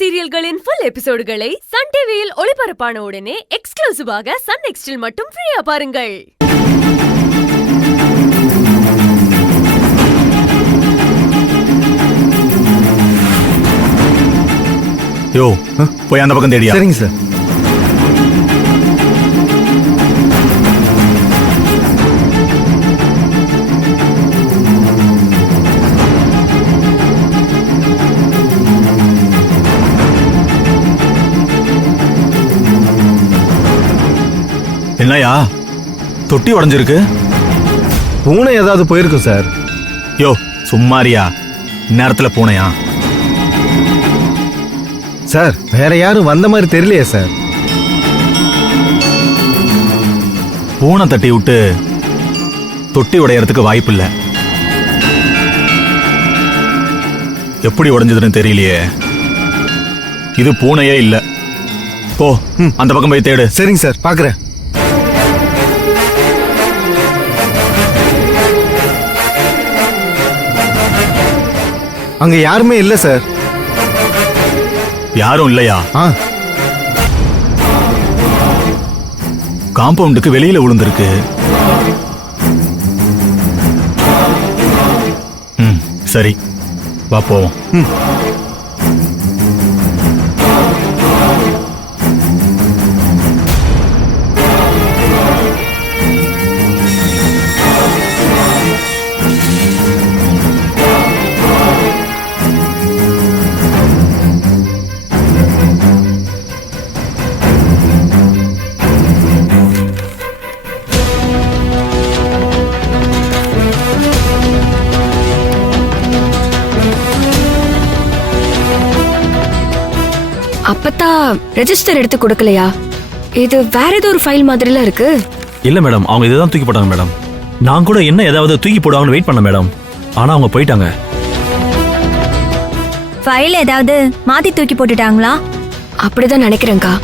சீரியல்களின் full எபிசோடுகளை Sun டிவியில் ஒளிபரப்பான உடனே எக்ஸ்க்ளூசிவாக சன் நெக்ஸ்டில் மட்டும் ஃப்ரீயா பாருங்கள். யோ போய் அந்த பக்கம் தேடியா. சரிங்க சார். என்னையா தொட்டி உடைஞ்சிருக்கு? பூனை ஏதாவது போயிருக்கும் சார். யோ சும்மாரியா, இந்நேரத்துல பூனையா? சார் வேற யாரும் வந்த மாதிரி தெரியலையே சார். பூனை தட்டி விட்டு தொட்டி உடையறதுக்கு வாய்ப்பு இல்ல. எப்படி உடைஞ்சதுன்னு தெரியலையே. இது பூனையே இல்ல. போ அந்த பக்கம் போய் தேடு. சரிங்க சார், பாக்குறேன். அங்க யாருமே இல்ல சார். யாரும் இல்லையா? காம்பவுண்டுக்கு வெளியில விழுந்திருக்கு. சரி வா போவோம். அப்பத்தா ரெஜிஸ்டர் எடுத்து கொடுக்கலையா? இது வேற ஏதோ ஒரு ஃபைல் மாதிரில இருக்கு. இல்ல மேடம், அவங்க இதுதான் தூக்கி போட்டாங்க மேடம். நான் கூட என்ன ஏதாவது தூக்கி போடுவாங்கன்னு வெயிட் பண்ண மேடம். ஆனா அவங்க போயிட்டாங்க. ஃபைல் ஏதாவது மாத்தி தூக்கி போட்டுட்டாங்களா? அப்படிதான் நினைக்கிறேன்க்கா.